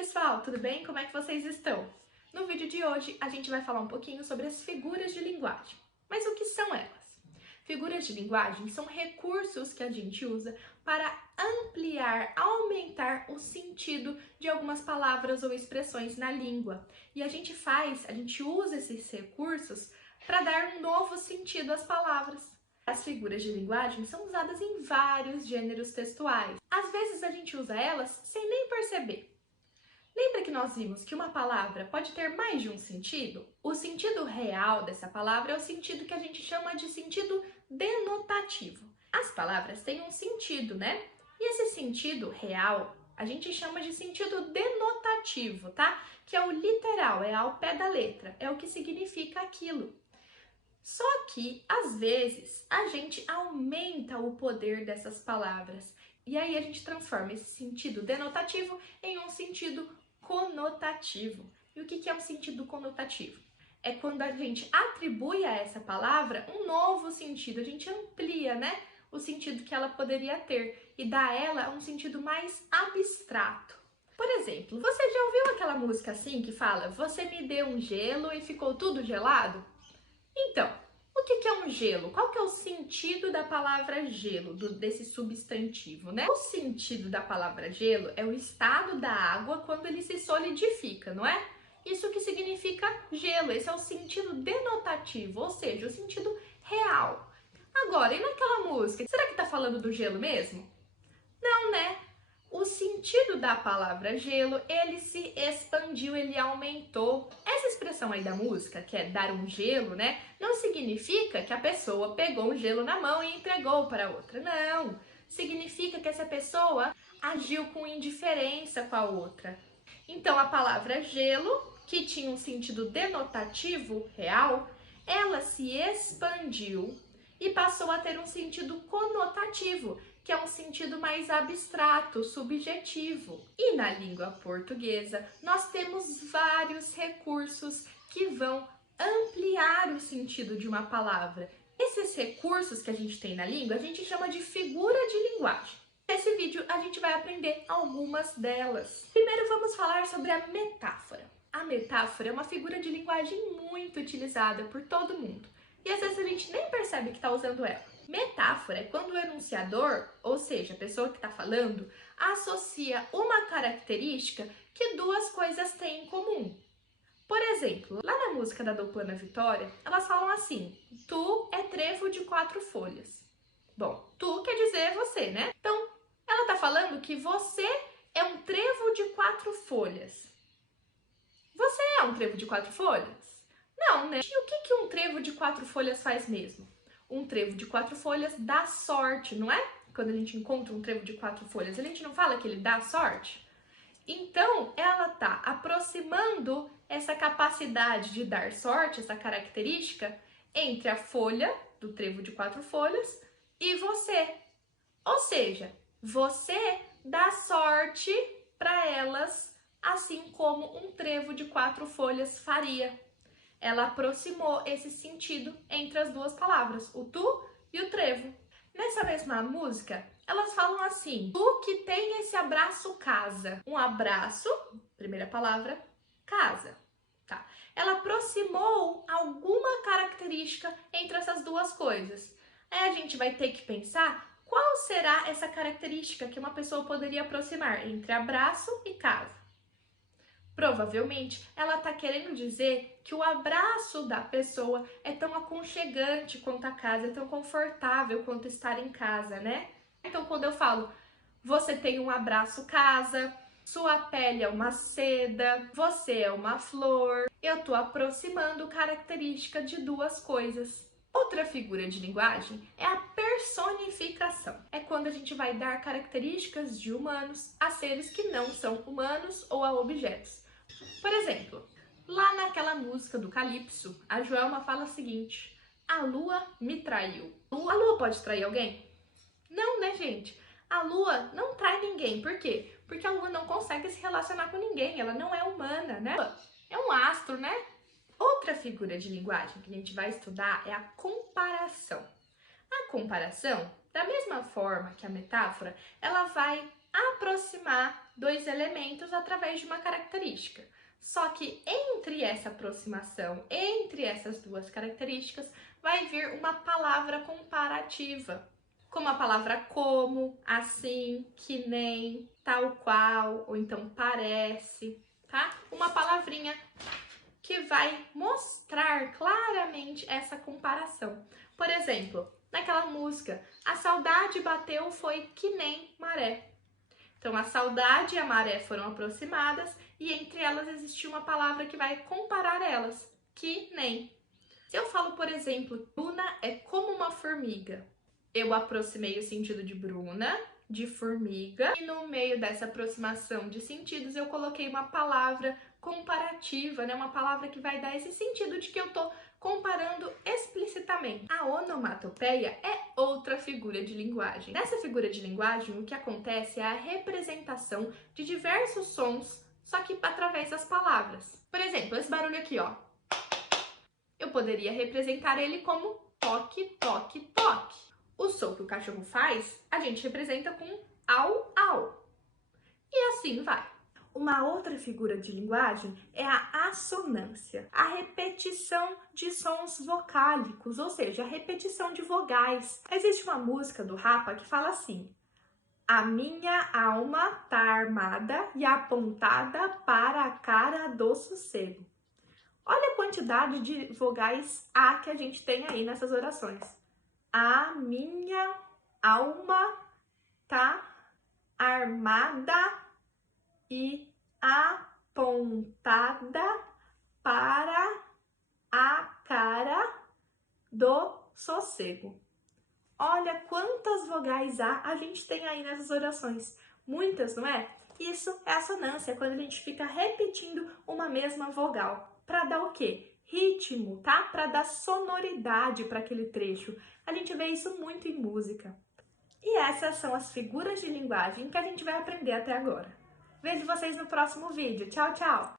pessoal, tudo bem? Como é que vocês estão? No vídeo de hoje a gente vai falar um pouquinho sobre as figuras de linguagem. Mas o que são elas? Figuras de linguagem são recursos que a gente usa para ampliar, aumentar o sentido de algumas palavras ou expressões na língua. E a gente usa esses recursos para dar um novo sentido às palavras. As figuras de linguagem são usadas em vários gêneros textuais. Às vezes a gente usa elas sem nem perceber. Lembra que nós vimos que uma palavra pode ter mais de um sentido? O sentido real dessa palavra é o sentido que a gente chama de sentido denotativo. As palavras têm um sentido, né? E esse sentido real a gente chama de sentido denotativo, tá? Que é o literal, é ao pé da letra, é o que significa aquilo. Só que, às vezes, a gente aumenta o poder dessas palavras e aí a gente transforma esse sentido denotativo em um sentido conotativo. E o que é um sentido conotativo? É quando a gente atribui a essa palavra um novo sentido, a gente amplia, né, o sentido que ela poderia ter e dá a ela um sentido mais abstrato. Por exemplo, você já ouviu aquela música assim que fala: "Você me deu um gelo e ficou tudo gelado"? Então, o que é um gelo? Qual que é o sentido da palavra gelo, desse substantivo, né? O sentido da palavra gelo é o estado da água quando ele se solidifica, não é? Isso que significa gelo, esse é o sentido denotativo, ou seja, o sentido real. Agora, e naquela música, será que tá falando do gelo mesmo? Não, né? O sentido da palavra gelo, ele se expandiu, ele aumentou. Essa expressão aí da música, que é dar um gelo, né? Não significa que a pessoa pegou um gelo na mão e entregou para outra. Não. Significa que essa pessoa agiu com indiferença com a outra. Então, a palavra gelo, que tinha um sentido denotativo real, ela se expandiu e passou a ter um sentido conotativo, que é um sentido mais abstrato, subjetivo. E na língua portuguesa, nós temos vários recursos que vão ampliar o sentido de uma palavra. Esses recursos que a gente tem na língua, a gente chama de figura de linguagem. Nesse vídeo, a gente vai aprender algumas delas. Primeiro, vamos falar sobre a metáfora. A metáfora é uma figura de linguagem muito utilizada por todo mundo. E às vezes a gente nem percebe que está usando ela. Metáfora é quando o enunciador, ou seja, a pessoa que está falando, associa uma característica que duas coisas têm em comum. Por exemplo, lá na música da dupla Ana Vitória, elas falam assim: "Tu é trevo de 4 folhas". Bom, tu quer dizer você, né? Então, ela está falando que você é um trevo de 4 folhas. Você é um trevo de 4 folhas? Não, né? E o que um trevo de 4 folhas faz mesmo? Um trevo de 4 folhas dá sorte, não é? Quando a gente encontra um trevo de 4 folhas, a gente não fala que ele dá sorte? Então, ela está aproximando essa capacidade de dar sorte, essa característica, entre a folha do trevo de 4 folhas e você. Ou seja, você dá sorte para elas, assim como um trevo de 4 folhas faria. Ela aproximou esse sentido entre as duas palavras, o tu e o trevo. Nessa mesma música, elas falam assim: "Tu que tem esse abraço casa". Um abraço, primeira palavra, casa. Tá? Ela aproximou alguma característica entre essas duas coisas. Aí a gente vai ter que pensar qual será essa característica que uma pessoa poderia aproximar entre abraço e casa. Provavelmente, ela está querendo dizer que o abraço da pessoa é tão aconchegante quanto a casa, é tão confortável quanto estar em casa, né? Então, quando eu falo, você tem um abraço casa, sua pele é uma seda, você é uma flor, eu estou aproximando característica de duas coisas. Outra figura de linguagem é a personificação. É quando a gente vai dar características de humanos a seres que não são humanos ou a objetos. Por exemplo, lá naquela música do Calypso, a Joelma fala o seguinte: "A lua me traiu". A lua pode trair alguém? Não, né, gente? A lua não trai ninguém. Por quê? Porque a lua não consegue se relacionar com ninguém, ela não é humana, né? É um astro, né? Outra figura de linguagem que a gente vai estudar é a comparação. A comparação, da mesma forma que a metáfora, ela vai aproximar dois elementos através de uma característica. Só que entre essa aproximação, entre essas duas características, vai vir uma palavra comparativa, como a palavra como, assim, que nem, tal qual, ou então parece, tá? Uma palavrinha que vai mostrar claramente essa comparação. Por exemplo, naquela música, a saudade bateu foi que nem maré. Então, a saudade e a maré foram aproximadas e entre elas existiu uma palavra que vai comparar elas, que nem. Se eu falo, por exemplo, Bruna é como uma formiga, eu aproximei o sentido de Bruna, de formiga, e no meio dessa aproximação de sentidos eu coloquei uma palavra comparativa, né? Uma palavra que vai dar esse sentido de que eu tô comparando explicitamente. A onomatopeia é outra figura de linguagem. Nessa figura de linguagem, o que acontece é a representação de diversos sons, só que através das palavras. Por exemplo, esse barulho aqui, ó. Eu poderia representar ele como toque, toque, toque. O som que o cachorro faz, a gente representa com au, au. E assim vai. Uma outra figura de linguagem é a assonância, a repetição de sons vocálicos, ou seja, a repetição de vogais. Existe uma música do Rapa que fala assim: a minha alma tá armada e apontada para a cara do sossego. Olha a quantidade de vogais A que a gente tem aí nessas orações. A minha alma tá armada e apontada para a cara do sossego. Olha quantas vogais a gente tem aí nessas orações. Muitas, não é? Isso é assonância, quando a gente fica repetindo uma mesma vogal. Para dar o quê? Ritmo, tá? Para dar sonoridade para aquele trecho. A gente vê isso muito em música. E essas são as figuras de linguagem que a gente vai aprender até agora. Vejo vocês no próximo vídeo. Tchau, tchau!